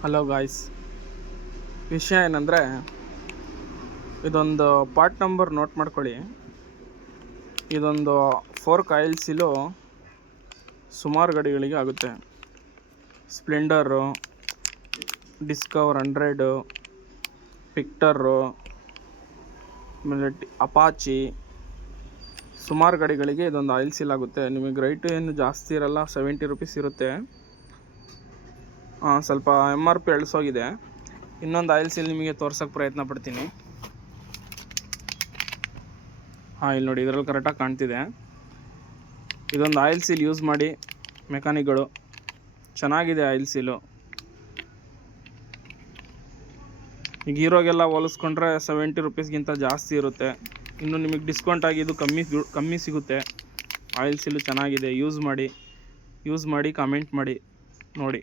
Hello guys, ವಿಷಯ ಏನಂದರೆ ಇದೊಂದು ಪಾರ್ಟ್ ನಂಬರ್ ನೋಟ್ ಮಾಡ್ಕೊಳ್ಳಿ. ಇದೊಂದು ಫೋರ್ಕ್ ಆಯಿಲ್ ಸೀಲು ಸುಮಾರು ಗಾಡಿಗಳಿಗೆ ಆಗುತ್ತೆ. ಸ್ಪ್ಲೆಂಡರು, ಡಿಸ್ಕವರ್ 100, ಪಿಕ್ಟರು, ಆಮೇಲೆ ಅಪಾಚಿ, ಸುಮಾರು ಗಾಡಿಗಳಿಗೆ ಇದೊಂದು ಆಯಿಲ್ ಸೀಲ್ ಆಗುತ್ತೆ. ನಿಮಗೆ ರೇಟು ಏನು ಜಾಸ್ತಿ ಇರಲ್ಲ, 70 ರುಪೀಸ್ ಇರುತ್ತೆ. ಸ್ವಲ್ಪ MRP ಇಳಿಸೋಗಿದೆ. ಇನ್ನೊಂದು ಆಯಿಲ್ ಸೀಲ್ ನಿಮಗೆ ತೋರ್ಸೋಕ್ಕೆ ಪ್ರಯತ್ನ ಪಡ್ತೀನಿ. ಇಲ್ಲಿ ನೋಡಿ, ಇದರಲ್ಲಿ ಕರೆಕ್ಟಾಗಿ ಕಾಣ್ತಿದೆ. ಇದೊಂದು ಆಯಿಲ್ ಸೀಲ್ ಯೂಸ್ ಮಾಡಿ ಮೆಕ್ಯಾನಿಕ್ಗಳು. ಚೆನ್ನಾಗಿದೆ ಆಯಿಲ್ ಸೀಲು. ಈಗ ಹೀರೋಗೆಲ್ಲ ಹೋಲಿಸ್ಕೊಂಡ್ರೆ 70 ರುಪೀಸ್ಗಿಂತ ಜಾಸ್ತಿ ಇರುತ್ತೆ. ಇನ್ನು ನಿಮಗೆ ಡಿಸ್ಕೌಂಟ್ ಆಗಿ ಇದು ಕಮ್ಮಿ ಸಿಗುತ್ತೆ. ಆಯಿಲ್ ಸೀಲು ಚೆನ್ನಾಗಿದೆ. ಯೂಸ್ ಮಾಡಿ ಕಾಮೆಂಟ್ ಮಾಡಿ ನೋಡಿ.